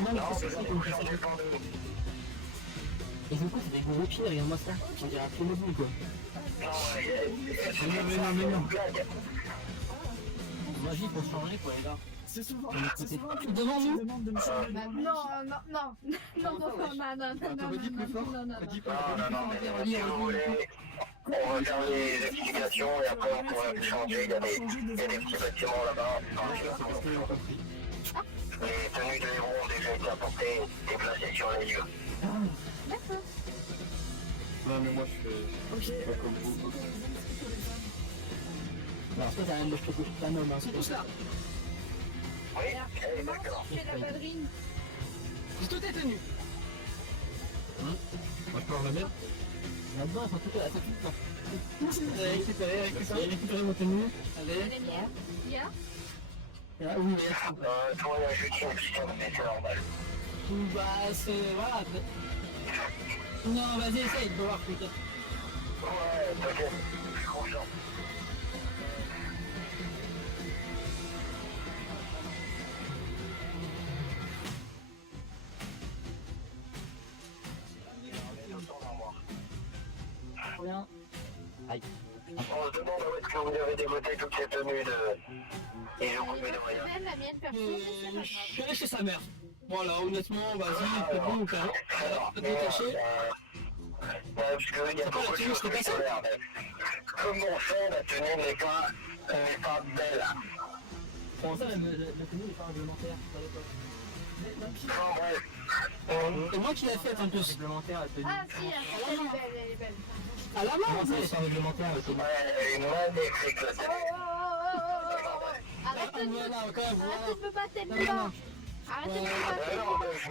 Non, mais c'est ça comme ça. Et du coup, c'est des gros pieds, regarde-moi ça. On dirait un pied mobile, quoi. Non. Vas-y, faut changer, quoi, les gars. C'est souvent. Devant nous. On va faire les explications et après on pourra changer. Il y a des petits bâtiments là-bas. Les tenues de héros ont déjà été apportées et placées sur les lieux. D'accord. Non, mais moi je fais pas comme vous. Alors, ça, t'as rien de je te couche pas un homme, hein. C'est tout ça. Oui, exactement. Je fais la ballerine. J'ai tout est tenu. Moi je peux en la mettre. Là-dedans, enfin, tout est à tout le temps. Récupérer mon tenue. Allez. Les miennes. Il y a. Ah oui, merci. Toi, il y a juste une question, mais c'est normal. Bah, c'est... Voilà. Non, vas-y, essaye de voir, peut-être. Ouais, t'inquiète, je suis confiant. Rien. Aïe. On se demande où est-ce que vous avez dégoté toutes ces tenues de... Et je vous mets de rien. Même la mienne perso, mais c'est pas grave. Je suis allé chez sa mère. Voilà, honnêtement, vas-y, c'est bon ou pas. Alors, peut-être détacher. Parce qu'il y a beaucoup de choses qui sont l'air. Comment faire la tenue n'est pas belle. Comment ça, la tenue n'est pas réglementaire? Enfin bref. C'est moi qui l'ai faite en plus. Réglementaire, la tenue. Ah si, elle est belle, elle est belle. À la main Comment en ça, elle est plus. pas réglementaire, la tenue? Ouais, elle est magnifique la Oh, tenue. oh, oh, oh, oh, oh. Arrête de me... Voilà, quand même, Arrête voilà. de me battre le bas. Arrête de me battre le bas.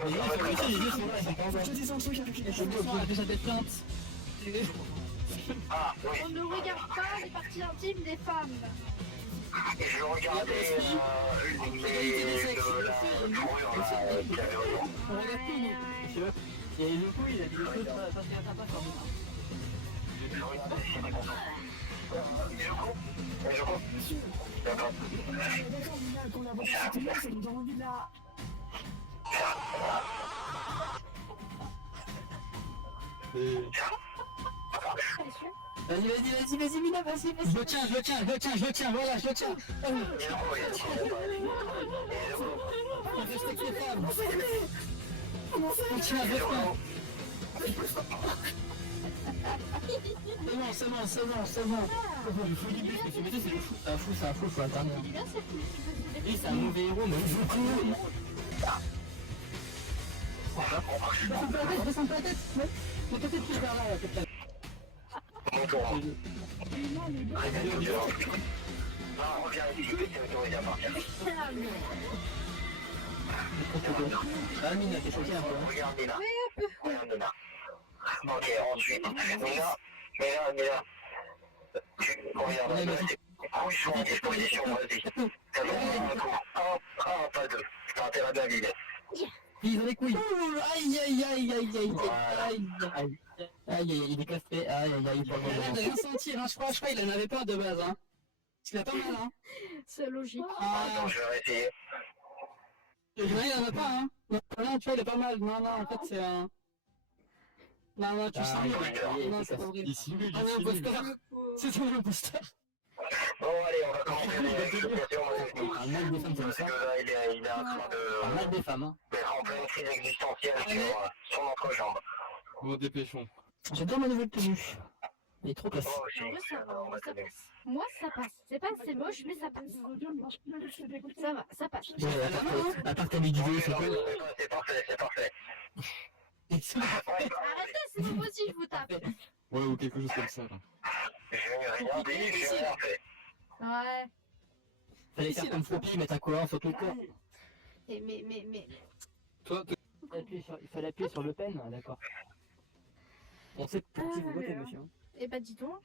Les yeux sont petits, les yeux sont là, ils sont pas Je te ouverts. dis un truc avec les cheveux. Elle fait sa détente. Ah oui, On ne regarde pas les parties intimes des femmes. je regardais la fourrure là, qu'il y avait autour. On regarde tout, nous. Tu vois? Et le coup, il a dit des choses, ça se regarde pas sur le coup. Je regardais si j'étais content. Et je coupe. D'accord. D'accord, Nina, qu'on a vendu cette tenue, ça nous donne envie de la... Vas-y, Mina, vas-y. Je le tiens, voilà, je le tiens. On respecte les femmes. On tient avec moi. C'est bon. Le fou du but, mais c'est le fou, c'est un fou, faut internet. Il est bien, c'est cool. Lui, c'est un mauvais héros, mais il joue cool. Descends pas la tête. Mais peut-être plus vers là, peut-être. Mon tour. Non, reviens ici, c'est autorisé à partir. Ah, Mina, t'es choqué un peu. Regarde Nina. Regarde Nina. Ok, ensuite, Nina. Regarde, tes couilles sont en disposition, vas-y. T'as le droit à un coup. Un, pas deux. T'as intérêt à bien vider. Ils ont les couilles. Aïe, il est cassé. Aïe, Il a l'air de rien sentir, hein. Je crois il en avait pas de base, hein. Il a pas mal, hein. C'est logique. Attends, je vais réessayer. Il en a pas, hein. Non, tu vois, il est pas mal. Non, en fait, c'est un... Non, tu sais, non, c'est pas vrai. Il simule, Ah, un imposteur. C'est un imposteur. Bon, allez, on va commencer les explications. Un mec des femmes comme Parce ça. que là, il est en train Un de mec des femmes, hein. mettre en pleine crise existentielle sur son entrejambe. Bon, dépêchons. J'adore ma nouvelle tenue. Il est trop classe. Moi aussi, Moi, ça va, j'adore ma ça tenue. passe. Moi, ça passe. C'est pas assez moche, mais ça passe. Ça va, ça passe. Ouais, à part ta vie du jeu, c'est cool. C'est parfait. Arrêtez, sinon moi aussi je vous tape. Ouais, ou quelque chose comme ça, là. Je n'ai rien dit, j'ai rien fait. Ouais. Fallait faire comme Floppy, mettre un collant sur tout le corps. Et mais... Toi, Il fallait appuyer sur Le Pen, d'accord. On sait pour qui vous votez, monsieur. Eh bah dis donc,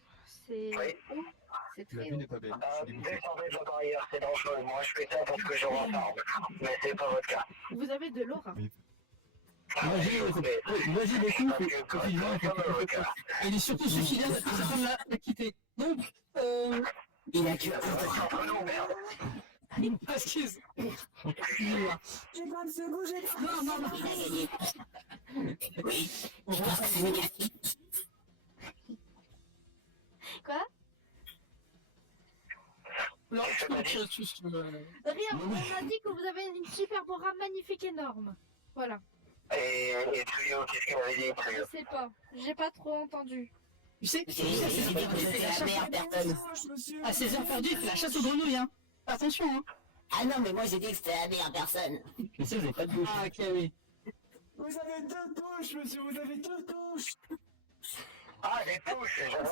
c'est Oui. haut. C'est la très vue haut. n'est pas belle. Je suis dégoûté. Descendez de la barrière, c'est dangereux. Moi, je fais ça parce que je m'enferme. Mais c'est pas votre cas. Vous avez de l'aura. Vas-y, les coups, faut qu'il voit, faut qu'il fasse. Il est surtout suffisant que sa femme l'a quitté. Donc, Il a que... Excuse. J'ai pas de seconde, j'ai pas Non, non, non. Quoi? Non, Rien, on a dit que vous avez une super aura magnifique énorme. Voilà. Et Tuyo, qu'est-ce qu'il m'avait dit, Tuyo? Je sais pas, j'ai pas trop entendu. Tu sais, J'ai dit que c'était la meilleure personne. à 16h perdues, il fait la chasse aux grenouilles, hein. Attention, hein. Ah non, mais moi j'ai dit que c'était la meilleure personne. Mais ça, vous avez pas de bouche. Ah, ok, oui. Vous avez 2 touches, monsieur, vous avez 2 touches. Ah, des touches, j'avais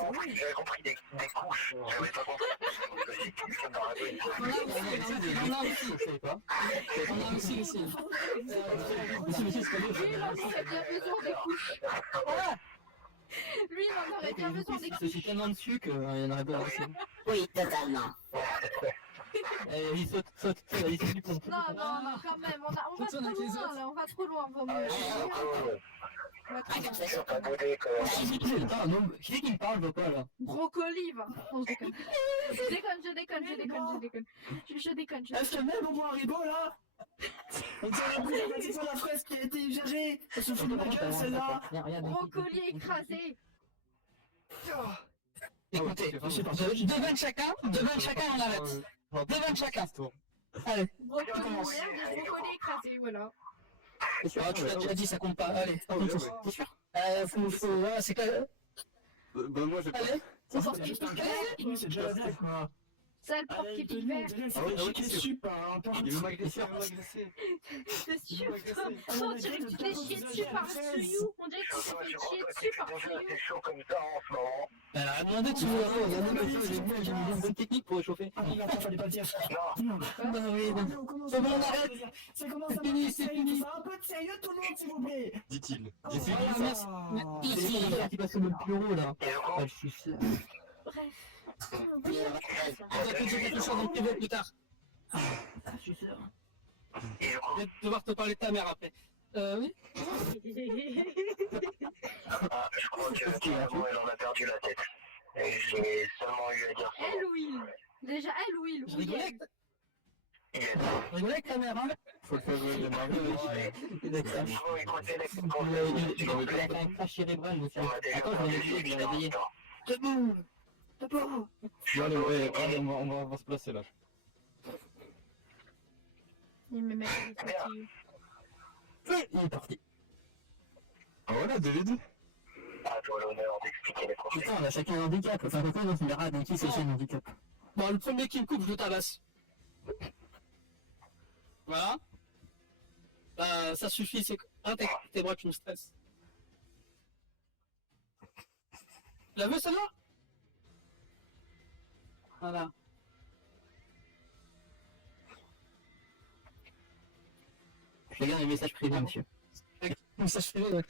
compris des couches, j'avais pas compris. Des touches comme dans la rue. On a aussi, Je savais pas. on a aussi, aussi. Monsieur, c'est pas Lui, il en aurait bien besoin des couches. Lui, il en aurait bien besoin des Je couches. suis tellement dessus qu'il y en aurait pas assez. Oui, totalement. Il saute, il saute du pont. Non, quand même, on va trop loin, là, on va trop loin, vaut mieux. On va trop loin. Ils ont pas boudé, quoi. Attends, non, qui c'est qui me parle, je vois pas, là? Brocoli, va. On se déconne. Je déconne. Je déconne. Est-ce que même au moins Haribo là? On dirait que c'est la fraise qui a été usagée. Elle se fout de ma gueule celle-là. Brocoli écrasé. Écoutez, deux vannes chacun, on arrête. Deux vannes chacun. Allez. Brocoli ouvert, des brocolis écrasés, voilà. Ah, tu l'as déjà dit, ça compte pas. Allez, t'es sûr? Voilà, c'est clair. Bah moi j'ai pas... Allez, C'est pour qu'il pique vert. C'est déjà la blague quoi. Sale porc qui pique vert. C'est super, hein. Il veut m'agresser, il veut m'agresser. C'est sûr, toi. On dirait que tu t'es chié dessus par Suyou. On dirait que tu t'es fait chier dessus par Suyou. C'est chaud comme ça en ce moment. elle a demandé, tu veux avoir, J'ai mis une bonne technique pour réchauffer. Ah non, attends, fallait pas le dire. Non. Bah oui, non. C'est bon, on arrête. Ça commence à C'est fini, être c'est sérieux, fini. tout ça. Un peu de sérieux tout le monde s'il vous plaît. Dit-il. Voilà, merci. C'est les frères qui passent au même bureau, là. Et du coup, Ah, je suis sûr. Bref. On va te dire quelque chose en privé plus tard. Ah, je suis sûr. et du coup, Je vais devoir te parler de ta mère après. Oui. ah, je crois que finalement elle en a perdu la tête. Et j'ai seulement eu à dire ça. Elle ou il? Déjà, elle ou il? Je Oui, rigolais elle. avec ta- Yes. je rigolais avec ta mère, hein. Faut le faire jouer de Marvel. Il a crash. Il faut écouter les Il a fait un crash cérébral, monsieur. On a déjà Attends, je parlé vais du réveiller, je vais séminaire. réveiller. Debout. Debout. Bon, allez, ouais, allez, on va se placer là. Il me met les fatigues. Il est parti. Ah voilà, David. À toi l'honneur d'expliquer les procédures. Putain, on a chacun un handicap. Enfin, pourquoi dans une rade, qui c'est un handicap? Bon, le premier qui me coupe, je le tabasse. Voilà. Bah, ça suffit, c'est... Ah, tes bras qui me stressent. La veux, celle-là? Voilà. Je regarde les messages privés, monsieur. Ça se fait, ouais.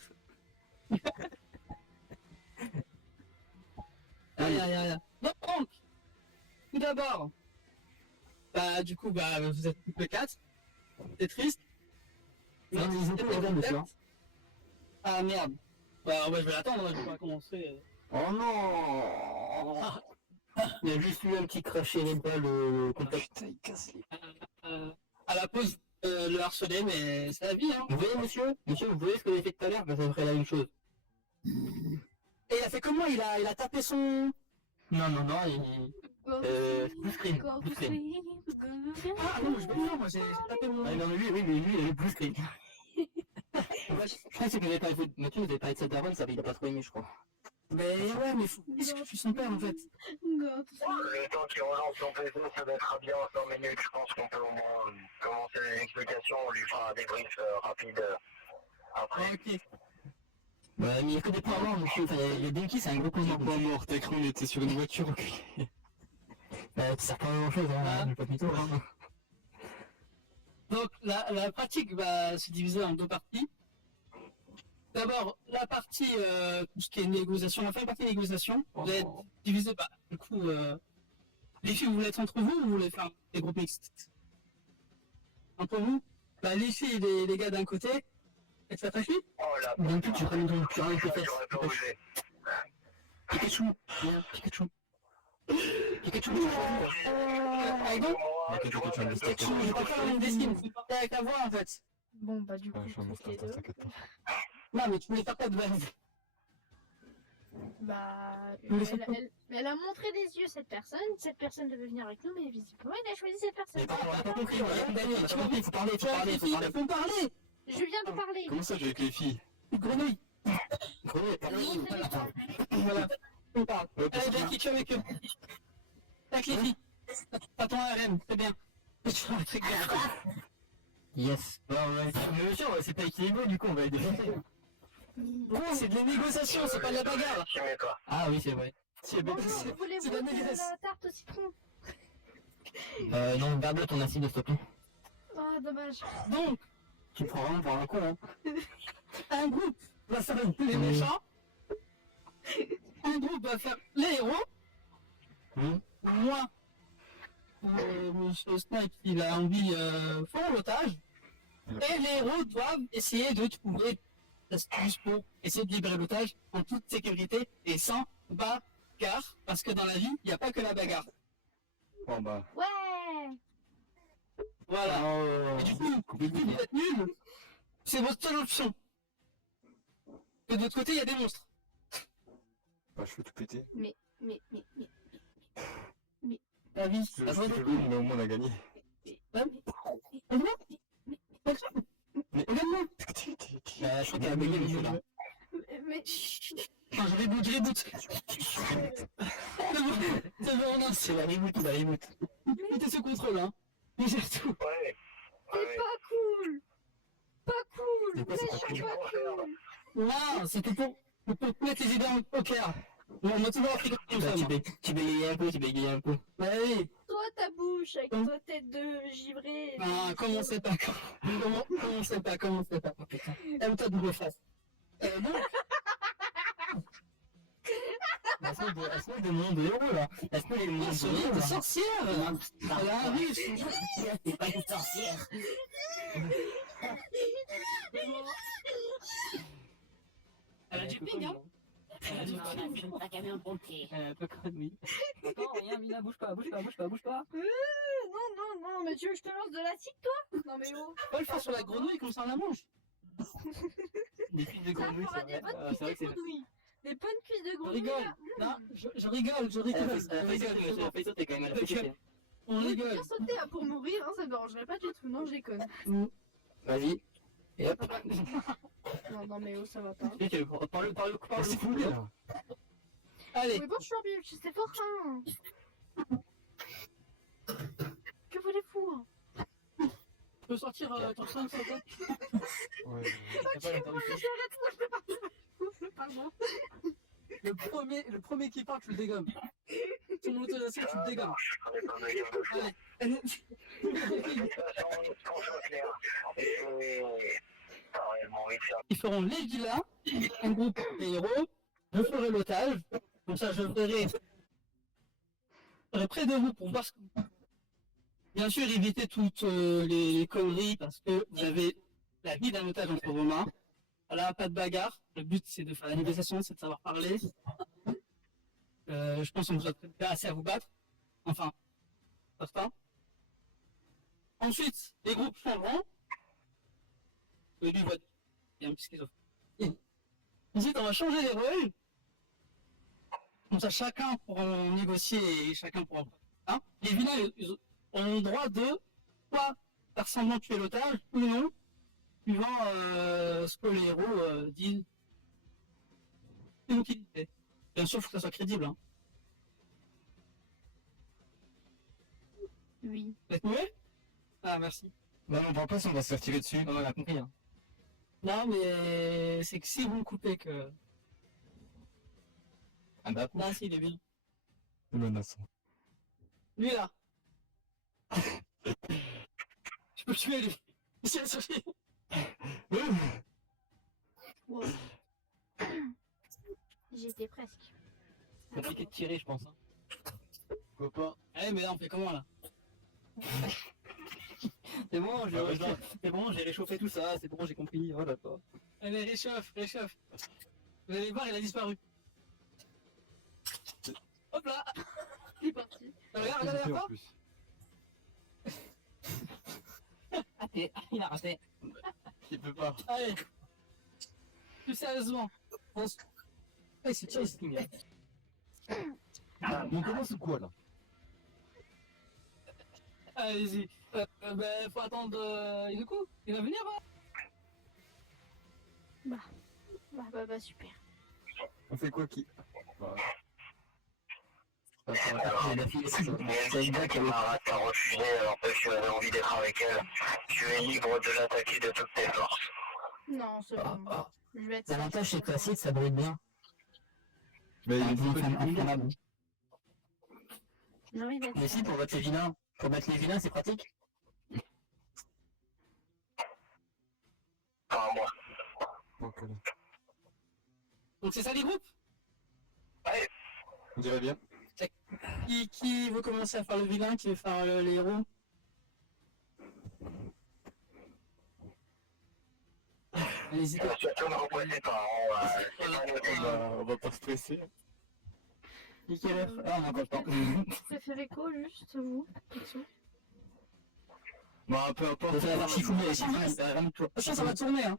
Aïe. Donc, tout d'abord, bah, du coup, bah, vous êtes le 4. C'est triste. Non, ils ont pas les gars, monsieur. Ah, merde. Bah, ouais, je vais l'attendre, je vais pas commencer. Oh non! Il y a juste eu un petit crash cérébral contact. Putain, il casse les... À la pause, le harceler, mais c'est la vie, hein. Vous voyez, monsieur? Monsieur, vous voyez ce que vous avez fait tout à l'heure? Bah, ça ferait la même chose. Et il a fait comment? Il a tapé son... Non, il... Blue screen. Blue screen. Ah non, je vais dire, moi j'ai tapé mon... Ah, non, lui, il a eu blue screen. Je crois que vous avez parlé de Mathieu, vous avez parlé de sa daronne, ça, il a pas trop aimé, je crois. Mais ouais, mais est-ce que je suis son père, en fait? Le temps qu'il relance son PC, ça doit être bien en 100 minutes. Je pense qu'on peut au moins commencer les explications. On lui fera un débrief rapide après. Ah, ok. Bah, mais il y a que des points morts, monsieur. Enfin, il y a Denki, c'est un gros point mort. Pas mort, t'as cru on était sur une voiture, ok. Bah, ça sert pas à grand chose, hein, pas plutôt, hein. Donc la pratique va se diviser en deux parties. D'abord, la partie, tout ce qui est négociation, la première partie négociation, vous allez être divisé par, du coup, les filles, vous voulez être entre vous ou vous voulez faire des groupes mixtes? Entre vous? Bah, les filles et les gars d'un côté, et ça fait Oh là, Denki, tu ramènes ton tu ramènes tes fesses. j'aurais pas osé. Pikachu, viens, Pikachu. Pikachu, Pardon? Moi, Ok, tu ok, vois, tu vas me t'as- laisser. Je vais pas faire la même description, c'est pas avec la voix en fait. Bon, bah, du coup, Ouais, je suis un toutes les master, deux. t'inquiète pas. Non, mais tu voulais faire pas de base. Bah, Nous laissons pas. elle a montré des yeux cette personne devait venir avec nous, mais visiblement, elle a choisi cette personne. Mais on a pas compris, on a pas compris, Tu vois, il faut parler, il faut Tu vois, parler, les il faut filles, parler. faut parler. Je viens de parler. Comment ça, j'ai avec les filles? Grenouille. Grenouille, Montrez les yeux. Voilà, on parle. Ouais, parce Allez, que- Jackie, tu es avec eux. Avec les filles. Pas ton RM, c'est bien. Tu feras un truc bien. Yes. Bon, mais sûr, c'est pas équilibré, du coup, on va les défoncer. Bon, c'est de la négociation, c'est pas de la bagarre. Assume-toi. Ah oui, c'est vrai. C'est Bonjour, c'est- voulez-vous c'est la de négresse. la tarte au citron? Non, garde ton acide, s'il te plaît. Ah, dommage. Donc, Tu me prends vraiment pour un con, hein. un groupe va faire les méchants. Un groupe va faire les héros. Hmm. Moi, Monsieur Snipe, il a envie font l'otage. Et les héros doivent essayer de trouver l'astuce pour essayer de libérer l'otage en toute sécurité et sans bagarre. Parce que dans la vie, il n'y a pas que la bagarre. Bon, bah. Ouais. Voilà. Oh. Et du coup, vu que vous êtes nuls, c'est votre seule option. Que de l'autre côté, il y a des monstres. Bah, je vais tout péter. Mais. La vie, Je ça doit suis être lourd, mais au moins on a gagné. Regarde-moi. Bah, je crois qu'elle a bugué, le jeu, là. Mais. Non, je reboot. C'est bon, non, C'est la reboot, la reboot. mettez ce contrôle, hein. Il gère tout. Ouais. C'est Ouais. pas cool. Pas cool. C'est quoi, Mais c'est je pas suis cool. pas cool. Non, c'était pour mettre les idées au clair. On m'a toujours appris comme ça. Bah, moi. tu bégayais un peu. Bah oui. Toi, ta bouche avec ta tête de givré. Ah, commencez pas. Commencez pas. Oh, putain. Aime-toi double face. Bon, Elle se moque de mon de héros, là. Elle se moque de mon on se rit héros, de là. sorcière. Elle arrive. C'est pas une sorcière. Elle a du ping, hein. T'as qu'à un pompier. Elle est un peu conne, oui. Attends, rien, Mina, bouge pas. Non, mais tu veux que je te lance de l'acide, toi? Non, mais oh. Faut le faire sur la grenouille comme ça on la mange. Des filles de Ça grenouille, fera c'est des vrai. bonnes C'est vrai cuisses que de c'est... grenouille. Des bonnes cuisses de Je grenouille. rigole. là. Non, je rigole. Elle a fait sauter quand même, elle a fait sauter. On On peut rigole. bien sauter hein, pour mourir, hein, ça me dérangerait pas du tout. Non, je déconne. Vas-y. Et hop. Non, mais oh, ça va pas. Parle C'est fou, fou, là. là. Allez, Mais bonjour, Bill, c'est fort, hein. Que voulez-vous hein? tu peux sortir ton soin de sauter. Ouais. Pardon. Le premier qui part, tu le dégommes. Tout le monde te laisse, tu le dégommes. On est pas meilleur de choix. Allez. Qu'on soit clair. T'as réellement envie de faire. Ils feront les villas, un groupe des héros, je ferai l'otage, comme ça je serai près de vous pour voir ce que... Bien sûr, évitez toutes les conneries parce que vous avez la vie d'un otage entre vos mains. Voilà, pas de bagarre. Le but c'est de faire la négociation, c'est de savoir parler. Je pense qu'on vous a peut-être pas assez à vous battre. Enfin, pas. Ensuite, les groupes changeront. Lui vote. Il y a un petit schizophrène. Ensuite, on va changer les rôles. Comme ça, chacun pourra négocier et chacun pourra... Hein, les vilains ils ont le droit de soit faire semblant de tuer l'otage ou non, suivant ce que les héros disent. C'est une utilité. Bien sûr, il faut que ça soit crédible. Hein. Oui. Vous êtes muet? Ah, merci. Non, on parle pas si on va se faire tirer dessus. On a compris, hein. Non, mais c'est que si vous me coupez que... Ah bah, Là, si, il est bien. C'est menaçant. Lui, là. Je peux le tuer, lui. C'est le souci. Wow. J'étais presque. compliqué de tirer, je pense. Hein. Copain. Allez, mais là, on fait comment, là? C'est bon, Ah, vas-y. c'est bon, j'ai réchauffé tout ça, c'est bon, j'ai compris. Oh d'accord. Allez, réchauffe. Vous allez voir, il a disparu. Hop là. Il est parti. Regarde Hésité, la en fois. plus. Allez, il a raté. Il peut pas. Allez. Plus sérieusement. On se... Ouais, c'est chasing. On commence ou quoi là? Allez-y. Faut attendre Inuku. Il va venir, hein. Bah, super. On fait quoi qui? Alors, Mélissa camarade t'a refusé alors que tu avais envie d'être avec elle. Tu es libre de l'attaquer de toutes tes forces. Non, c'est bon. Je vais être L'avantage, c'est que l'acide, ça brûle bien. Mais il faut pas inflammable. J'ai envie d'être Mais si, pour battre les vilains, c'est pratique. Pas à moi. Donc c'est ça les groupes. On dirait bien. Qui veut commencer à faire le vilain, qui veut faire les héros? Allez-y. Surtout ne reposez pas, c'est pas noté. On va pas stresser. Et quelle heure? Ah, on a encore le temps. préférez quoi, juste vous? Bah peu importe. On fait la partie fouille et c'est fini, ça va vraiment tout. Attention, ça va tourner, hein.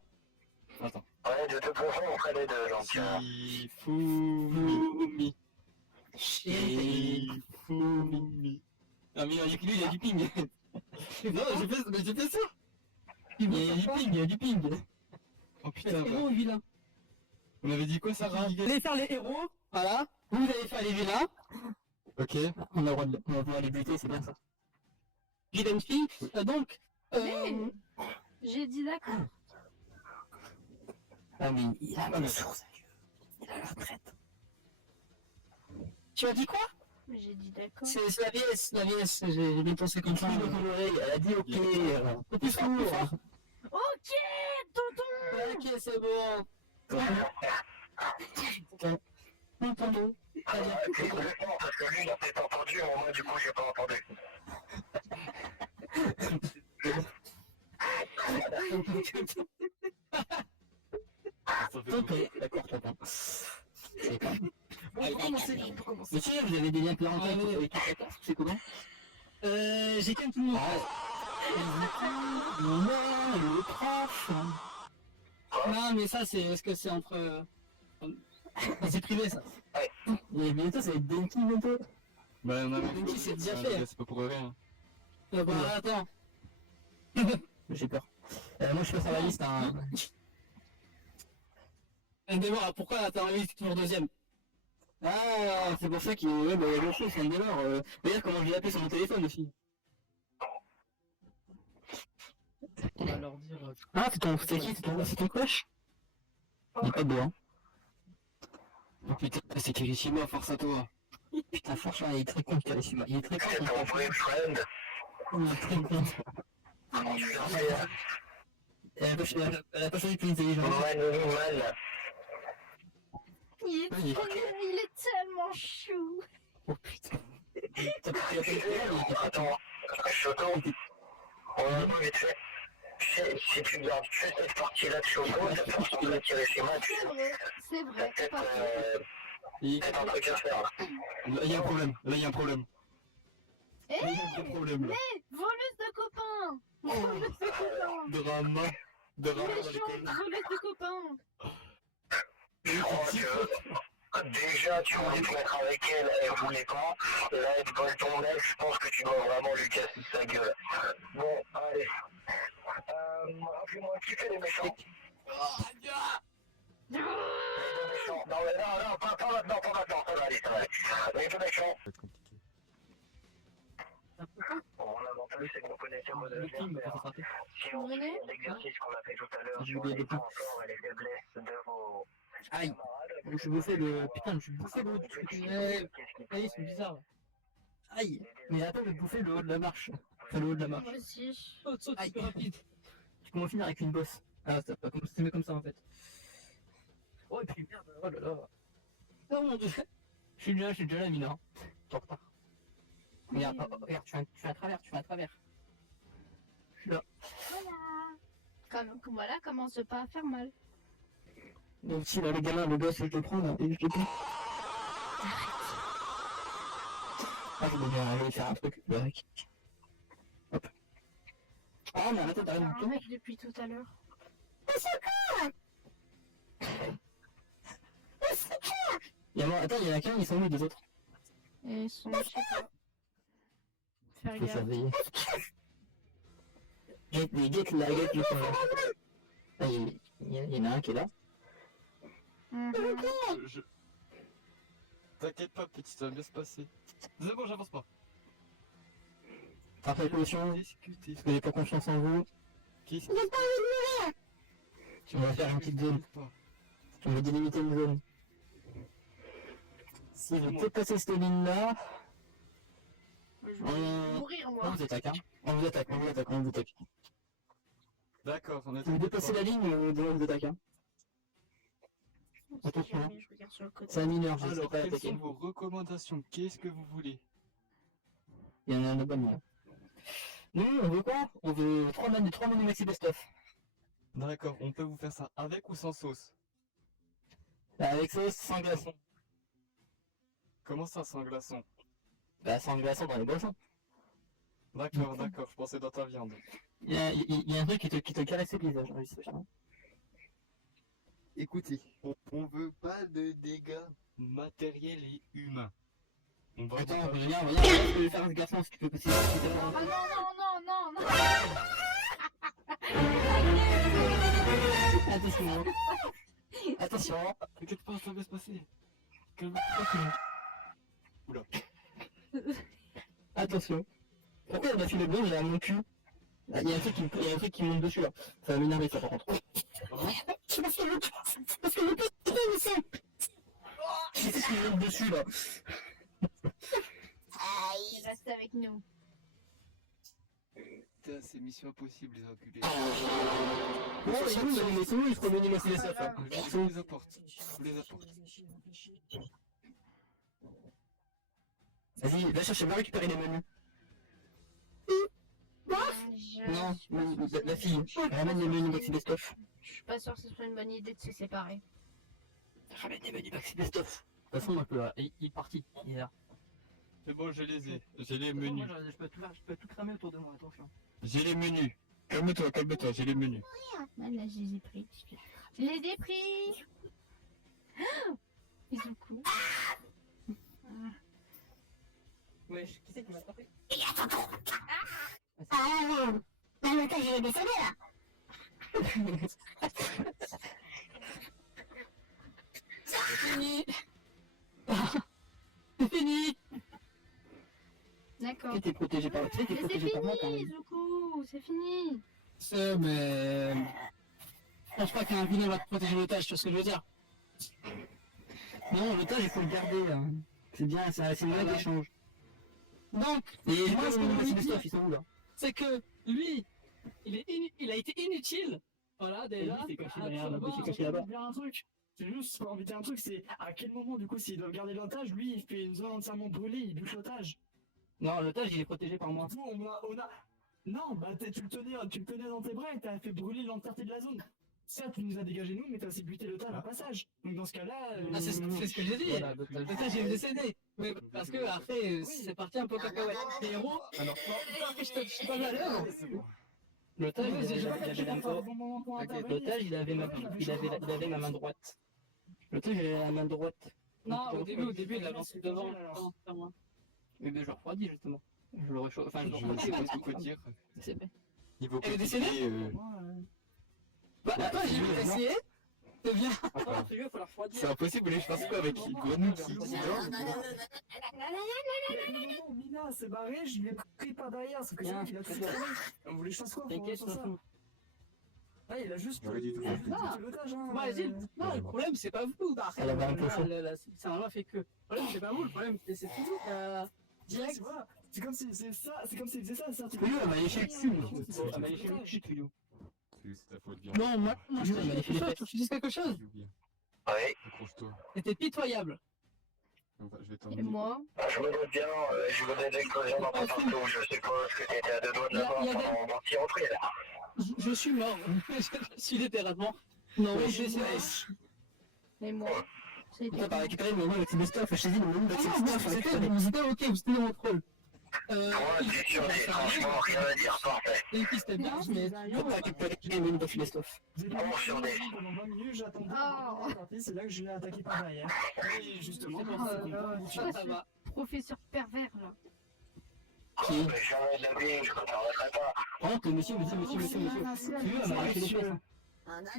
Attends. Ouais, de toute façon, on ferait les deux, donc... Shifumi. Shifumi. Ah mais il y a du ping. Non, j'ai fait ça. Il y a du ping. Oh putain. Héros ou vilain? On avait dit quoi Sarah? Vous allez faire les héros, voilà. Vous allez faire les vilains. Ok. On a le droit de les buter, c'est bien ça. Vilaine fille. Donc, J'ai dit d'accord. Ah mais il a mal source. Il a la retraite. tu as dit quoi? J'ai dit d'accord. C'est la vieillesse, j'ai bien pensé comme ça. Elle a dit ok. Plus fort. Ok, tonton. Ok, c'est bon. Entendu. Très bien. C'est complètement, parce que lui, il a peut-être entendu, mais moi, du coup, j'ai pas entendu. Ok, d'accord, tonton. C'est pas. On peut commencer. Mais si vous avez des liens parental avec qui c'est comment? J'ai qu'un tout le monde. Non, le prof. Non, mais ça, c'est. Est-ce que c'est entre. C'est privé, ça. Et bientôt, ça va être Denki bientôt. Bah on a Denki, c'est déjà fait. C'est pas pour rien. Bah, attends. J'ai peur. Moi, je peux faire la liste, hein. Démon, pourquoi t'as envie toujours deuxième? Ah, c'est pour ça qu'il y a grand chose, c'est un démon. Regarde comment je l'ai appelé sur mon téléphone aussi. On va leur dire. Ah, c'est qui? C'est ton crush? Il est pas beau, hein. Oh putain, c'est Kirishima, force à toi. Putain, franchement, il est très con, Kirishima. Il est très con. C'est ton vrai friend. Il est très con. Elle a pas choisi plus intelligent. Man. Il est tellement chou. Oh putain. T'as pas fait la Attends, Shoto, on va pas vite fait. Si tu gardes juste cette partie-là de Shoto, cette façon de tirer chez moi, tu sais, C'est vrai. t'as Pas peut-être un truc à faire là. Là il y a un problème. Là il y a un problème. Eh, Là il y a un gros problème là. voleuse de copains. Voleuse de copains. Drama. Drama à Méchante l'école. voleuse de copains. Je crois que déjà tu voulais te mettre avec elle, elle voulait pas. Là, elle te vole ton mec, je pense que tu dois vraiment lui casser sa gueule. Bon, allez. Rappelez-moi qui fait les méchants. Les deux méchants. Non, pas maintenant, ça va aller. Les deux méchants. Ça va être compliqué. Bon, l'avantage c'est qu'on connaît vos Le film, adversaires. ça s'attraper. Si on fait l'exercice qu'on a fait tout à l'heure J'ai sur oublié les le point. points forts et les faiblesses de vos Aïe. camarades, Je bouffais le. Putain, je bouffais le haut du truc. Aïe, c'est bizarre. Aïe. Mais attends, je bouffais le haut de la marche. Enfin, le haut de la marche. Moi aussi. Saute, Aïe. plus rapide. Tu commences à finir avec une bosse. Ah, c'est mieux comme ça en fait. Oh, et puis merde, oh là là. Oh mon dieu. Je suis déjà là, Mina. En retard. Regarde, regarde, tu fais un travers. Je suis là. Voilà. Voilà, commence pas à faire mal. Donc si là, le gamin, le gosse, je le prends là, et je le prends. Ah, je vais faire un truc avec. Hop. Ah, mais arrêtez d'arrêter de Un me mec depuis tout à l'heure. Attends, il y en a qu'un, ils sont où les deux autres? Et ils sont, je sais pas. Faire Je peux gaffe. surveiller. Get le point. Ah, il y en a un qui est là. Mhm. T'inquiète pas, petit, ça va bien se passer. C'est bon, j'avance pas. Par précaution, Discuter. parce que j'ai pas confiance en vous. Qu'est-ce On va faire une petite zone. On va délimiter une zone. Si vous dépassez cette ligne-là, Je vais mourir, on moi. vous attaque, hein. On vous attaque. D'accord, on est Si vous dépassez la ligne, on vous attaque, hein. Si Attention, jamais je regarde sur le côté. C'est un mineur, je sais Alors, pas quelles attaquer. sont vos recommandations? Qu'est-ce que vous voulez? Il y en a un bon là. Nous, on veut quoi? On veut 3 menus maxi best-of. D'accord, on peut vous faire ça avec ou sans sauce? Avec sauce, sans glaçon. Comment ça, sans glaçon? Bah, sans glaçon dans les boissons. D'accord, je pensais dans ta viande. Il y a un truc qui te caresse le visage, hein, c'est ça. Écoutez, on veut pas de dégâts matériels et humains. On va Attends, pas- viens, je vais faire un garçon si tu peux passer. Ah non. Attention. Attention. T'inquiète pas, ça va se passer. Calme-toi. Oula. Attention. Pourquoi elle m'a filé bleu, j'ai un mon cul? Ah, il y a un truc qui monte dessus là. Ça va m'énerver ça par contre. C'est parce que le qu'est-ce qui monte dessus là? Il reste avec nous. Putain, c'est mission impossible, les enculés. Bon, et nous, ils sont où? Ils feront menu maxi best-of là. Je vous les apporte. Je vous les apporte. Vas-y, va chercher, va récupérer les menus. Non, la fille, ramène les menus maxi best-of. Je suis pas sûr que ce soit une bonne idée de se séparer. Ramène les menus maxi best-of. De toute façon, moi, il est parti, il est là. C'est bon, je les ai. J'ai les menus. Je peux tout cramer autour de moi, attention. J'ai les menus. Calme-toi, j'ai les menus. Ah, là, je les ai pris. Je les ai pris. Ils sont cool. Wesh, qui c'est qui m'a tapé? L'otage, il est décédé là. C'est fini. C'est fini. D'accord. T'es protégé par t'es Mais c'est protégé par moi quand fini, même. Zuku, c'est fini. Mais... Je pense pas qu'un vilain va te protéger l'otage, tu vois ce que je veux dire? Non, l'otage il faut le garder. Hein. C'est bien, c'est une vraie échange. Donc, Et moi, ce que je les veux best-of, dire, ils sont où là? c'est que lui, il a été inutile. Voilà, déjà. Il s'est caché Ah, derrière, tout il d'abord, s'est caché là-bas. Dire un truc. C'est juste pour inviter un truc, c'est à quel moment, du coup, s'ils doivent garder l'otage, lui, il fait une zone entièrement brûlée, il bûche l'otage. Non, l'otage il est protégé par moi. Nous, on a... Non, bah tu le tenais dans tes bras et t'as fait brûler l'entièreté de la zone. Certes, tu nous as dégagé nous, mais t'as aussi buté l'otage au passage. Donc dans ce cas-là... Ah, c'est ce que j'ai dit. Voilà, L'otage, il est décédé. Mais parce que après, c'est parti un peu cacahuète. Les héros, alors, je suis pas malheureux. L'otage, Ouais, j'ai pas l'otage, il avait ma main droite. L'otage, il avait la main droite. Non, au début, il a lancé devant. Non, c'est pas moi. Mais ben, je le refroidis justement. Je le réchauffe. Enfin, je le Je sais refroidis. pas ce qu'il faut dire. C'est vrai. Niveau Elle est décédée quotidien, Bah, attends, j'ai vu essayer. C'est bien. Attends, tu veux, faut la refroidir. c'est impossible, je pense quoi avec Grenouille qui dort? Non, Mina s'est barrée, je l'ai pris par derrière, sauf que c'est Bien, lui qui l'a tout c'est bon. fermé. On voulait que je fasse quoi pour T'inquiète, faire ça? Fafou. Ah, il a juste... J'aurais dit tout il a ça. juste buté l'otage, hein. Vas-y. Non, le problème, c'est pas vous. Elle avait un peu chaud. Ça n'a pas fait que. Le problème, c'est pas vous. Le problème, c'est toujours direct. Tu vois, c'est comme s'il faisait ça, ça. Tuyau, elle m'a léché le cul. Elle m'a léché le cul, Tuyau. C'est ta faute, viens. Non, moi, je elle m'a léché les fesses. te dis quelque chose. Viens, Oui, accroche-toi. C'était pitoyable. Enfin, je vais Et t'emmener. moi? je me doute bien, je voudrais des explosions dans ton partout. Je suppose que t'étais à deux doigts de la mort Il y avait- pendant mon petit entrée là. Je suis mort. Je suis littéralement. Non, oui, j'ai Et moi? C'est T'as pas récupéré le moment avec les best-of, je t'ai dit le moment avec les best-of. C'était ok, c'était dans mon troll. Moi, c'est sûr, j'ai franchement rien à dire, parfait. Et qui c'était bien, mais Faut pas que tu peux gagner une best of. J'ai Bon, sur des- pendant 20 minutes, j'attendais. Oh. C'est là que je l'ai attaqué par derrière. Et justement, Oh pour là ce là, combat, ça va. Professeur pervers là. Qui Mais jamais de la vie, je ne t'arrêterai pas. Par contre, monsieur. Tu veux, elle m'a léché les fesses. Hein.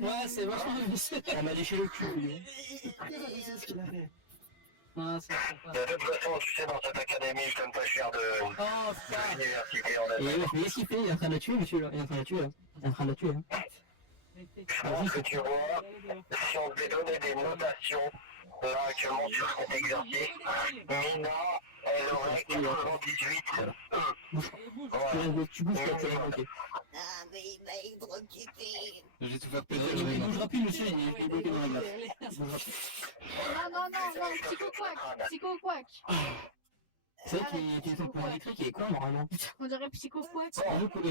Ouais, c'est vachement réussi. Elle m'a léché le cul, lui. c'est ce qu'il a fait. Ah, c'est sympa. De toute façon, tu sais, dans cette académie, je donne pas cher de Oh, putain. l'université en Et Allemagne. mais qu'est-ce qu'il fait? Il est en train de la tuer, monsieur, là. Il est en train de la tuer, là. Il est en train de la tuer, hein. Je pense que tu vois, si on devait donner des notations, là, actuellement, sur cet exercice, Mina, elle aurait 98. Tu bouges, là, tu vas bloquer. Ah, mais il m'a hydroquité. Je vais tout faire péter. Il bougera plus, monsieur, il est bloqué dans la glace. Non, Psycho Quack. C'est vrai qu'il utilise son pouvoir électrique, il est con, normalement. On dirait Psycho Quack.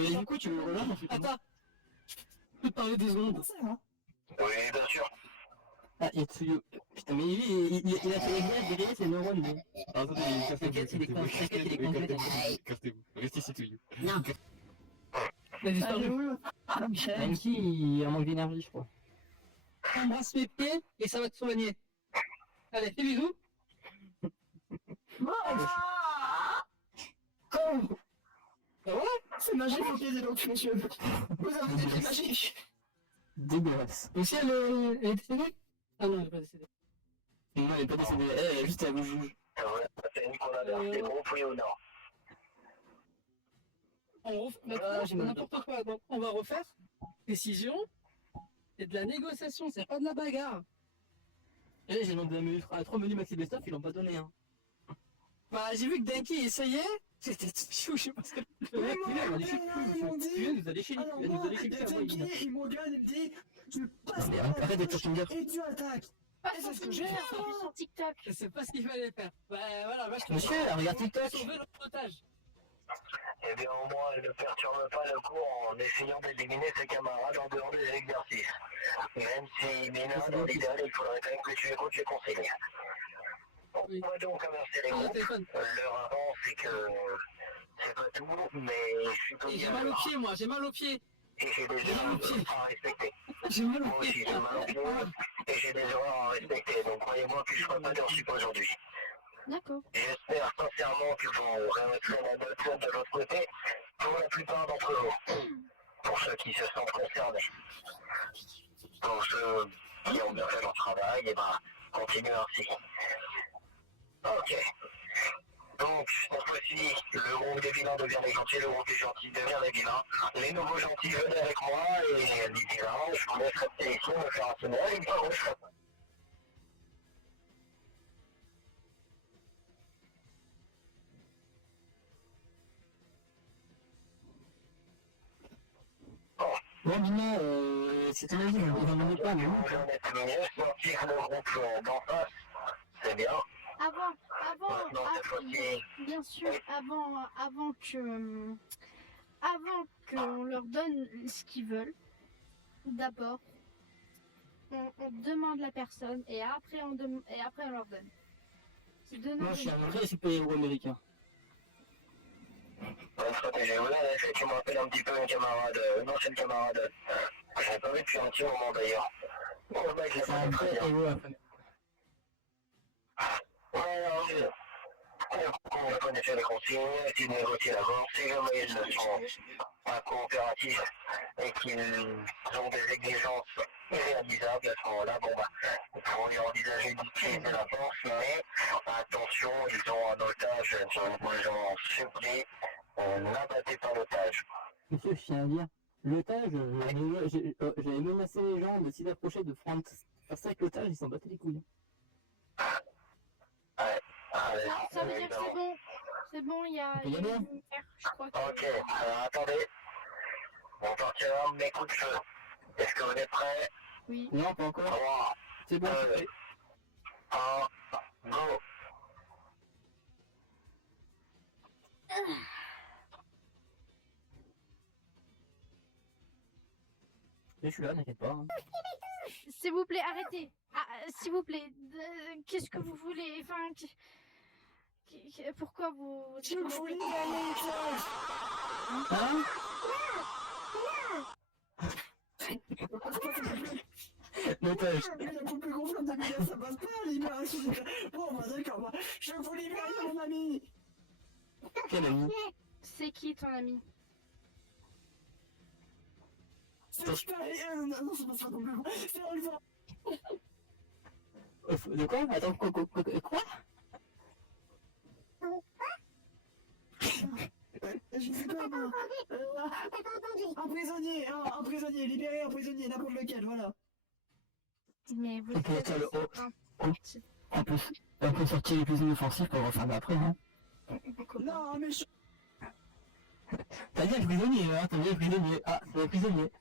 Du coup, tu veux le rejoindre? Attends. Je peux te parler 2 secondes. Oui, bien sûr. Ah, Yatsuyo. Putain, mais lui, il a fait les glaces derrière ses neurones, lui. Attendez, T'inquiète, il est con, t'inquiète, il est complet, t'inquiète. Écartez-vous. Restez ici, tous les deux. Non. Il a disparu. Même si, il en manque d'énergie, je crois. Embrasse mes pieds et ça va te soigner. Allez, fais bisous. C'est magique, ok, dis donc, monsieur. Vous avez des trucs magiques. Dégueulasse. Aussi, elle est décédée? Ah non, elle est pas décédée. Non, elle est pas décédée, elle est juste à vous juge. C'est une qu'on a versé groupe, oui ou non? On refait Ah, j'ai mal au n'importe quoi. Donc, on va refaire. Décision. C'est de la négociation, c'est pas de la bagarre. Eh, j'ai demandé un menu, 3 menus maxi best-of, ils l'ont pas donné, hein. Bah, j'ai vu que Denki essayait. J'étais chou, je sais pas ce que Le mec, il a léché le cul, ils m'ont dit- tu nous as léché le cul, il nous a léché le cul, après, il- Il m'engueule, il me dit, tu passes Mais par la arrête d'être gauche sur ton gars. et tu attaques. Pas Et sur c'est ce que Tinder, j'ai fait. c'est juste sur TikTok. Je sais pas ce qu'il fallait faire. Bah, voilà, va, je te Monsieur, regarde TikTok. sauver notre otage. Eh bien, au moins, elle ne perturbe pas le cours en essayant d'éliminer ses camarades en dehors des exercices. Même si, Mina, dans l'idéal, il faudrait quand même que tu écoutes les consignes. Oui. On va donc inverser les Prends le groupes. téléphone. Leur avant, c'est que c'est pas tout, mais je suis Et j'ai mal aux pieds, moi, j'ai mal aux pieds. Et j'ai des horaires à respecter. J'ai mal aux Moi aussi, pieds. j'ai mal aux pieds et j'ai des horaires à respecter. Donc, croyez-moi que je ne ferai pas d'heure sup aujourd'hui. D'accord. J'espère sincèrement que vous remettrez la note de l'autre côté pour la plupart d'entre vous. Pour ceux qui se sentent concernés. Pour ceux qui ont bien fait leur travail, et ben, continuez ainsi. Ok. Donc, cette fois-ci, le groupe des vilains devient les gentils, le groupe des gentils devient les vilains. Les nouveaux gentils venez avec moi et les vilains, je vous laisse rester ici, me faire un signal et pas rouge. Bon, Mina, c'est ton avis, il va m'en pas, mais Vous en êtes mieux, sortir le groupe d'en face, c'est bien. Maintenant, cette fois-ci, Bien sûr, avant qu'on leur donne ce qu'ils veulent, d'abord, on demande la personne et après on leur donne. C'est donnant, moi, je suis un donnant. vrai super-héros américain. bonne stratégie. Là, en effet, tu me rappelles un petit peu un camarade, une ancienne camarade. Je l'ai pas vu depuis un petit moment d'ailleurs. Bon, le mec, il C'est a un pas très vrai bien. héros après. Ouais, on a connaissé les consignes, et négocier l'avant, si jamais ils ne sont pas coopératifs et qu'ils ont des exigences irréalisables, à ce moment-là, bon bah, il faut les envisager d'utiliser la force, mais attention, ils ont un otage, ils ont supplie, n'abattez pas l'otage. Monsieur, je tiens à dire, l'otage, j'avais menacé les gens de s'y approcher, de faire ça avec l'otage, ils s'en battaient les couilles. Allez, Ça veut dire que c'est bon. C'est bon, il y a Il y a bien. une lumière, je crois que... ok, alors attendez. On partira mes coups de feu. Est-ce que vous êtes prêts? Oui. Non, pas encore. 3, C'est bon, c'est fait. 1, go! Je suis là, n'inquiète pas. Hein. S'il vous plaît, arrêtez. Ah, s'il vous plaît, qu'est-ce que vous voulez? Enfin, Pourquoi vous... Je vous libérer, l'otage. Hein? L'otage. La poupée gonflable de Mila, ça passe pas, libération des... Bon, bah d'accord, bah, je vous libère, mon ami. Quel ami? C'est qui ton ami? C'est super... non, c'est pas ça complètement. C'est Olva. De quoi? Attends, quoi? Je sais pas, moi. Un prisonnier, libéré un prisonnier, n'importe lequel, voilà. Mais vous Ok, êtes... tiens, on peut sortir les plus inoffensifs pour refermer après, hein. Non, mais je... T'as dit un prisonnier, hein, t'as dit un prisonnier. Ah, c'est un prisonnier.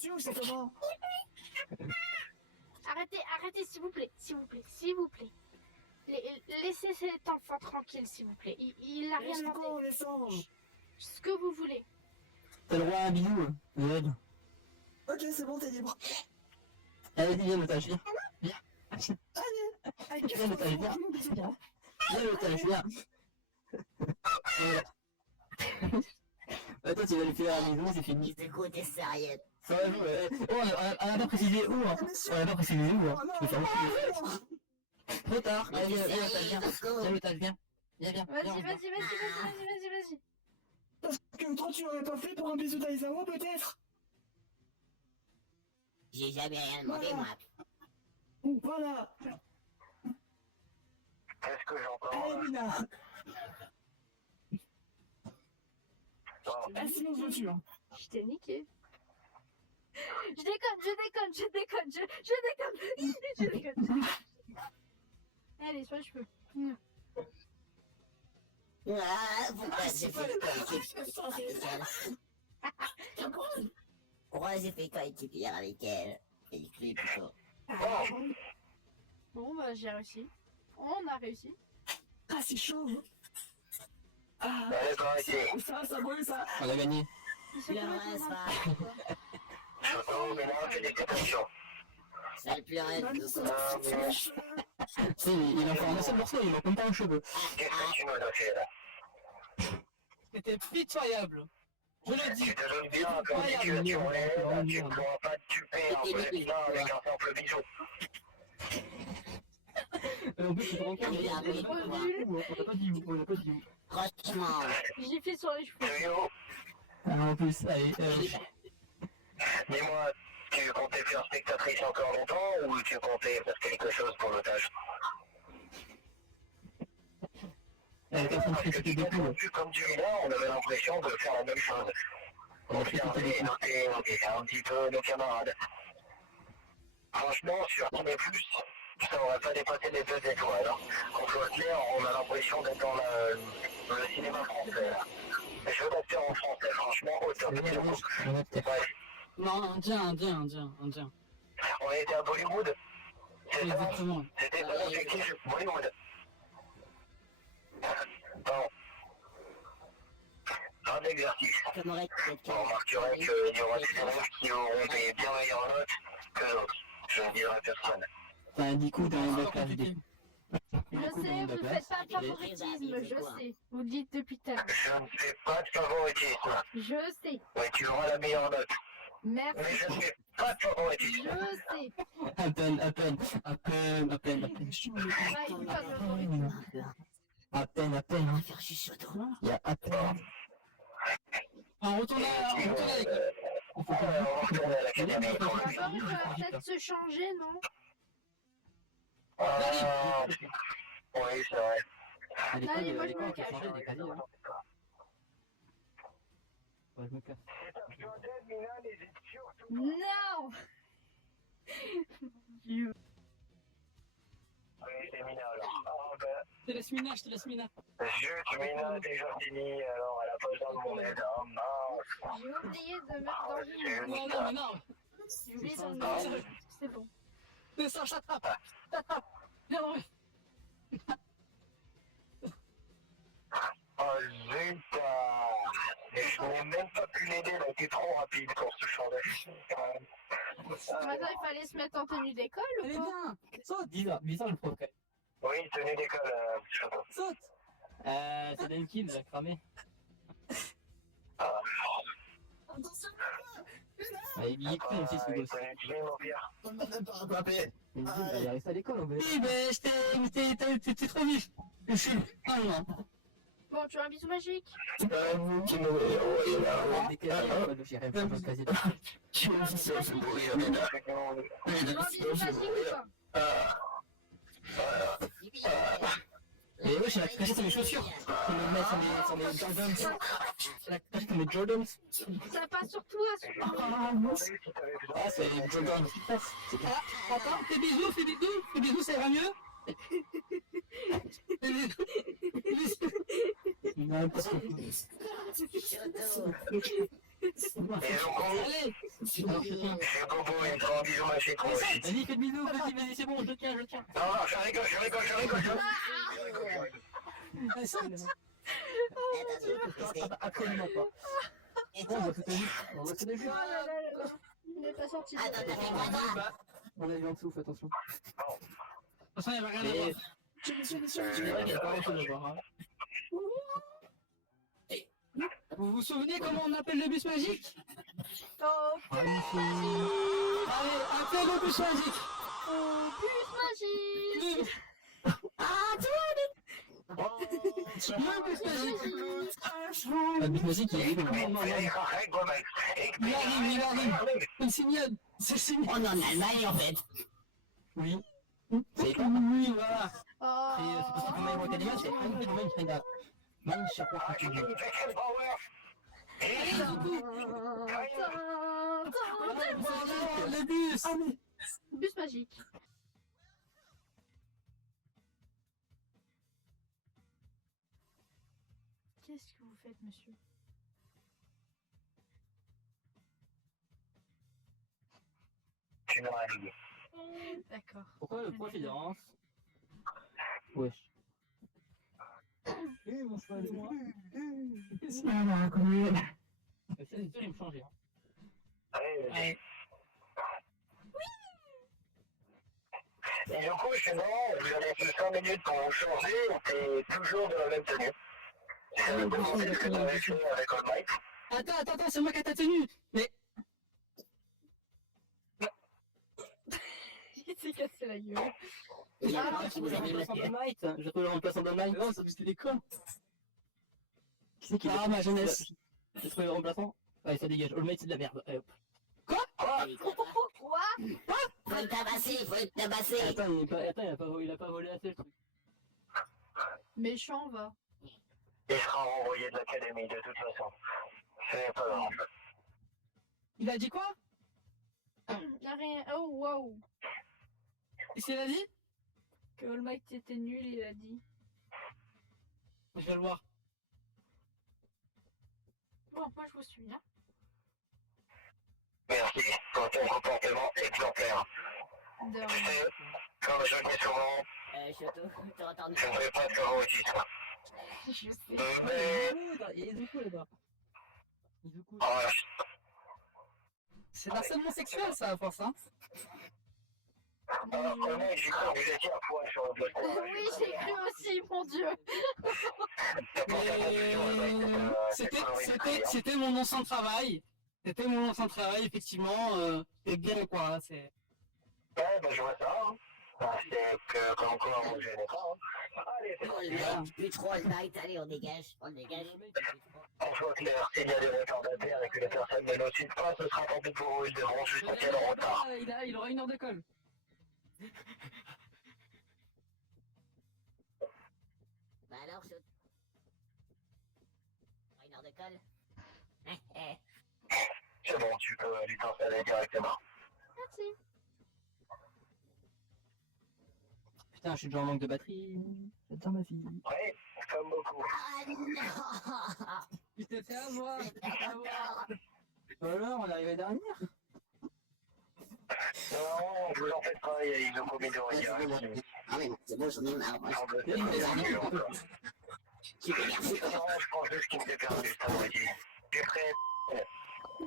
Tu sais comment? Arrêtez, s'il vous plaît, s'il vous plaît, s'il vous plaît. Laissez cet enfant tranquille, s'il vous plaît. Il a rien C'est demandé. bon, les singes. Ce que vous voulez. T'as le droit à un bisou, Zed. Ok, c'est bon, t'es libre. Allez, viens, l'otage, viens. Viens. Allez, Viens, l'otage, viens. Viens, l'otage, viens. Voilà. Attends, tu vas lui faire un bisou, c'est fini. Du coup, t'es sérieux? Ça va jouer. Oh, on a pas précisé où, hein. On a pas précisé où, hein. Je peux faire aussi. Trop tard. Allez, viens, l'otage, viens. Viens, l'otage, viens. Viens. Vas-y. Parce que toi, tu l'aurais pas fait pour un bisou d'Aizawa, peut-être? J'ai jamais rien demandé, Voilà. moi. Voilà. Qu'est-ce que j'entends? Allez, Mina. Bon, Ah, sinon, je voiture. Je t'ai niqué. Je déconne. Allez, sois cheveux. Ah, pourquoi j'ai fait coéquipière avec elle? Pourquoi j'ai fait coéquipière avec elle? Et lui plutôt. Bon, bah, j'ai réussi. On a réussi. Ah, c'est chaud. Ah, allez, par ici. ça brûle, ça. On a gagné. Ils sont Le complètement reste, n'importe quoi. Choco, mais là, j'ai des détentions. Ça le pleurait Mamie, tout ça ça. me fait les cheveux. Si, il a fait un seul morceau, il a même pas un cheveu. Qu'est-ce que tu nous as fait, là? C'était pitoyable. Je le dis. Tu te doutes bien, quand tu es tué, tu ne pourras pas te tuer un peu bien avec un simple bisou. En plus, tu te rends compte, Il a pris on pour moi. n'a pas dit où, on n'a pas dit où. Franchement, J'ai fait sur les cheveux. Tuyau, En plus, allez, dis-moi, tu comptais faire spectatrice encore longtemps ou tu comptais faire quelque chose pour l'otage? personne Parce fait que sauter tu des t'es poules. vu comme du là, on avait l'impression de faire la même chose. On a fait sauter des Observer, poules. noter un petit peu nos camarades. Franchement, sur un des plus, ça aurait pas dépassé les 2 étoiles. Hein. Qu'on soit clair, on a l'impression d'être dans le cinéma français. Là. Les jeux d'acteurs en français, franchement, au top. Ouais. Non, indien. On était à Bollywood. C'est ça, Exactement. c'était ça l'objectif, Bollywood. Bon. Un exercice. j'aimerais peut-être On remarquerait qu'il y aura des élèves qui auront des bien meilleures notes que d'autres. Je ne dirai à personne. T'as un 10 coups dans la classe. Je sais, vous faites pas de favoritisme, je sais. Vous le dites depuis tout à l'heure. Je ne fais pas de favoritisme. Je sais. Ouais, tu auras la meilleure note. Mais Merci. je ne fais pas de favoritisme. Je sais. À peine. Ouais, il faut pas de favoritisme. À peine, hein. faire chuchoter. Il y a à peine. On retourne à l'école. On va retourner à l'académie. D'abord, il va peut-être se changer, non? Oui, c'est vrai. À Allez, moi, je me on cache. peut changer des caddies, hein. Ouais, je me casse. Non. Dieu. Oui, c'est Mina alors. Ah, ben, Je te laisse Mina. zut, Mina a déjà fini, alors elle a pas besoin de mon aide. Hein. Mince. J'ai oublié de mettre dans une. Non. J'ai oublié de mettre dans une. C'est bon. Mais ça, j'attrape. Viens, non, Oh zut. Et je n'ai même pas pu l'aider, elle a été trop rapide pour ce champ Maintenant, il fallait se mettre en tenue d'école Elle est ou pas? bien. Ça, bizarre le prof, quand même. Oui, tenue d'école, Chateau. Saute c'est Denkin, il a cramé. Ah, Il est con aussi ce gosse. tenue de gym, au pire. On m'a même pas rattrapé. Il est resté à l'école en fait. Oui, mais t'es trop vif. Je suis. Ah non. Bon, tu as un bisou magique. Vous qui m'avez envoyé là. J'irai faire un casier. Tu me fais ça, je vais mourir, mais là. Tu veux un bisou magique ou pas? Et wesh, il a craché sur mes chaussures. Il me met sur mes Jordans. Il a craché sur mes Jordans. Ça passe sur toi, sur Ah, c'est les Jordans. Attends, fais bisous, ça ira mieux. Fais bisous. Il a un peu Surtout. Et donc, Allez. Alors, je tiens. chez Bobo, il me prend un bisou magique, moi aussi. Vas-y, fais le bisou, vas-y, c'est bon, je tiens. Non, je rigole. Ah, ça, Attendez, absolument pas. Bon, on va se tenir. On va se tenir. Oh là là là là. Il n'est pas sorti. attends, t'as fait quoi toi? On a eu un souffle, attention. De toute façon, il n'y avait rien à Mais voir. c'est vrai qu'il n'y a pas grand-chose à voir. Hein. Vous vous souvenez comment on appelle le bus magique? Oh, Allez, appelle le bus magique. bus magique. Le bus magique. Le bus magique, il est libre. Il arrive. C'est le signal. C'est le signal. On est en Allemagne en fait. Oui. C'est pas. Oui, voilà. Oh. C'est parce que quand même, Rocalia, c'est Einstein. Mein Chapeau, Le bus. Bus magique. Qu'est-ce que vous faites, monsieur? Tu n'as rien. D'accord. Pourquoi le prof il danse? Wesh. Eh, mon cheval, c'est moi. C'est sûr, il me changer. Allez. Et du coup, sinon, vous avez fait 5 minutes pour vous changer et t'es toujours dans la même tenue. Ça veut demander ce que t'avais fait avec All Might. Attends, c'est moi qui ai ta tenue. Mais Il s'est cassé la gueule. Il y a un qui vous a mis le pied. J'ai trouvé le remplaçant de Mike. non, c'est parce qu'il est con. Qui c'est qui Ah, ma jeunesse. J'ai trouvé le remplaçant. Allez, ça dégage. All Might, c'est de la merde. Allez, hop. Quoi? Faut le tabasser. Attends, il a pas volé assez le truc. Méchant, va. Il sera renvoyé de l'académie de toute façon. C'est pas grave. Il a dit quoi? Y'a rien. Oh, waouh. Qu'est-ce qu'il a dit? Que All Might était nul, il a dit. Je vais le voir. Bon, moi je vous suis, hein. Merci pour ton comportement exemplaire. De Tu rien. sais, comme je le dis souvent, Château, tu entends je ne fais pas de favoritisme. Je sais. Mais... Il est Izuku là-bas. Izuku. Oh, C'est l'harcèlement sexuel, ça, à force, hein. comment j'ai cru que vous étiez à poil sur le poster. Oui, j'ai cru aussi, mon dieu. T'as pas fait confusion, le mec. C'était mon ancien travail. C'était mon ancien travail, effectivement. C'est bien, quoi. C'est... Ouais, bah je vois ça. Hein. Bah, c'est que comme quoi on ne gênait pas. Hein. Allez, c'est parti. plus trop All Might, allez, on dégage. On soit clair, s'il y a des retardataires et que les personnes ne nous suivent pas, ce sera tant pis pour eux, ils devront juste passer leur retard. Il aura 1 heure de colle. Bah alors, je... 1 heure de colle. C'est bon, tu peux lui t'installer directement. Merci. Putain, je suis déjà en manque de batterie. J'adore ma vie. Oui, comme beaucoup. Ah non. Tu t'es fait avoir. Alors, on est arrivé dernière. Non, je vous en faites pas, il nous commet de regard. Ah oui, c'est bon, j'en ai marre. Moi. Semble être pas encore. Tu m'énerves. Non, je pense juste qu'il m'était perdu cet après-midi. J'ai prêt.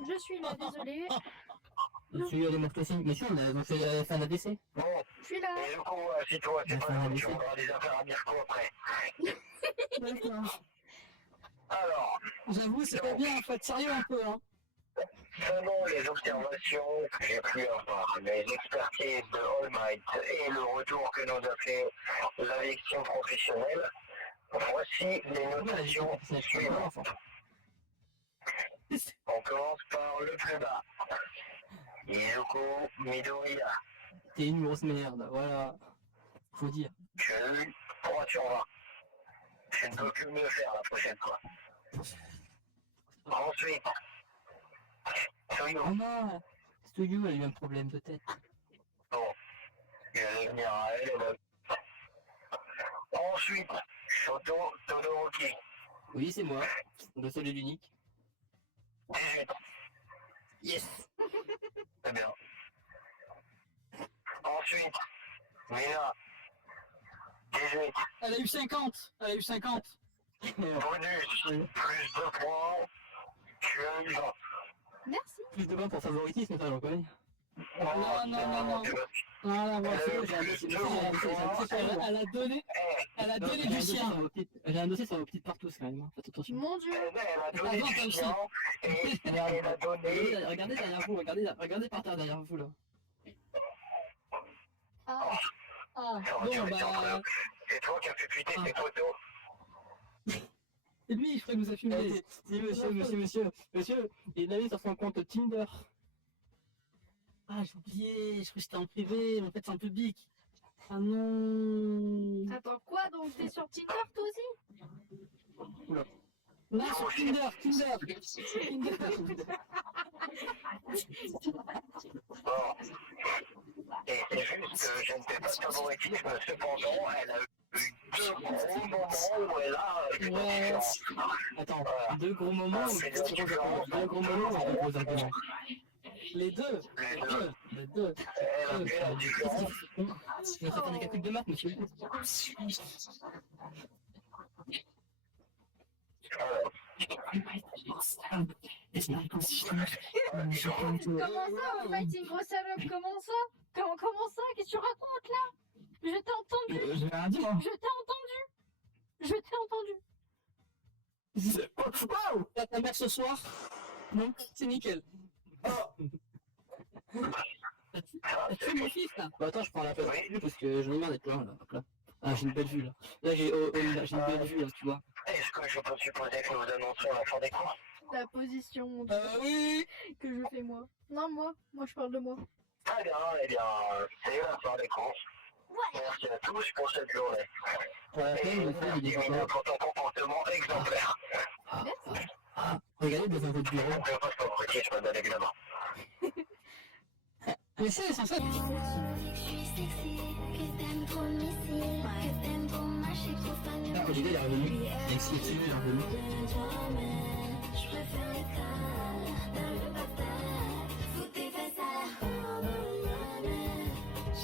Je suis là, désolée. Je suis allé morte aussi. Mais si, on a fait un ADC. Bon, Je suis là. Et du coup, si toi, c'est pas grave, tu voudras des affaires à Mirko après. D'accord. Alors, J'avoue, c'est pas bien, faut être sérieux un peu, hein. selon les observations que j'ai pu avoir, les expertises de All Might et le retour que nous a fait la victime professionnelle, voici les notations suivantes. On commence par le plus bas. Izuku Midoriya. T'es une grosse merde, voilà. Faut dire. Tu as eu 3 sur 20. Je ne peux plus mieux faire la prochaine fois. Ensuite, Tsuyu. Ah non, Studio a eu un problème de tête. Bon, je vais venir à elle et le... Ensuite, Shoto Todoroki. Oui, c'est moi, le seul et l'unique. 18. Yes. C'est bien. Ensuite, Mina. 18. Elle a eu 50. Elle a eu 50. Bonus, plus de points. Tu as eu 20. Merci. Plus de 20 pour favoritisme, ça j'en connais. Non. Voilà, moi, c'est bon, j'ai un dossier. Elle a donné du sien. J'ai un dossier sur vos petites partous quand même, hein. Faites attention. Mon Dieu. Elle a donné du sien et elle a donné... Regardez derrière vous, regardez par terre derrière vous là. Ah. Ah, Oh, Dieu, bon, mais c'est bah... entre- c'est toi qui as fait fuiter ces photos. C'est lui, je crois, qui nous a filmé. Si monsieur, il l'a mis sur son compte Tinder. Ah, j'ai oublié, je crois que c'était en privé, mais en fait c'est en public. Ah non. Attends, quoi? Donc t'es sur Tinder toi aussi? Non, sur Tinder. Bon. Et c'est juste que je ne fais pas de favoritisme, cependant, elle a eu 2 gros moments où elle a une Ouais. différence. Attends, deux gros moments ou deux gros moments ou deux gros arguments? Les deux. Les Les deux. deux. Elle a fait la différence. On va faire des calculs de maths, monsieur. Alors, Comment ça, vous faites une grosse salope? Comment ça? Comment ça? Qu'est-ce que tu racontes là? Je t'ai entendu. Je vais rien dire. Je t'ai entendu. Je t'ai entendu. Waouh. T'as ta mère ce soir. Donc, c'est nickel. T'as tué mon fils là. Bah attends, je prends la place parce que j'en ai marre d'être loin là. Hop là. Ah, j'ai une belle vue là. Là, j'ai une belle vue là, tu vois. est-ce que je peux supposer que nous annonçons la fin des cours? La position Oui. que je fais moi. Non, moi je parle de moi. Très bien, eh bien, c'est la fin des cours. Merci à tous pour cette journée. Pour la Et peine, le fait, il est merci content. pour ton comportement exemplaire. Merci. Regardez dans un votre bureau. Je ne passe pas pour qui, je me donne évidemment. Mais c'est censé. Je suis sexy, que t'aimes trop le missile, que t'aimes trop marcher, trop fan de Ah, Olivier il est revenu. Avec ce qu'il est revenu. je préfère l'école, dans le bataille, fous tes fesses à la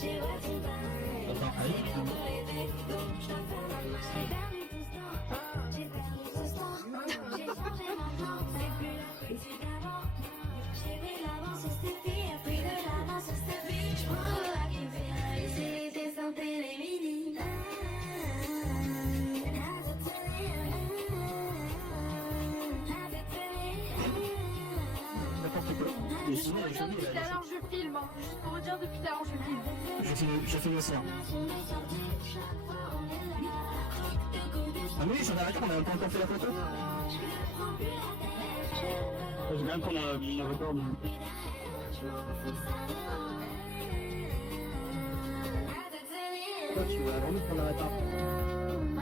j'ai ouais ton bail, Attends, allez. je dois faire la main, j'ai perdu tout ce temps, j'ai changé maintenant, c'est plus la petite d'avant, j'ai pris de l'avance sur cette fille, pris de l'avance sur cette vie, je prends la qui me fait réaliser tes santé les midi. N'importe quoi. Et Juste sinon, pour dire, depuis tout à l'heure je filme. Hein. Juste pour dire, depuis tout à l'heure je filme. je fais aussi. Hein. Ah oui, j'en arrête, on a pas encore fait la photo. J'ai bien prendre mon record. Toi, tu vas avant nous qu'on arrête pas.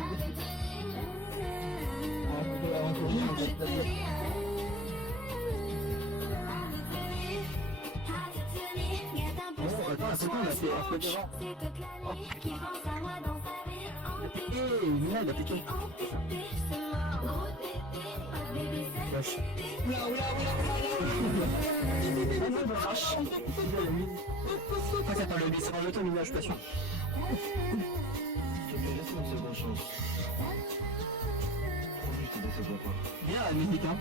Attends, la photo, on a fait un peu devant. Eh, Lina, il a piqué. Wesh. Après, ça parle de baisser en auto, Lina, je suis pas sûr. Laisse-moi une seconde chance. Bien la musique, hein.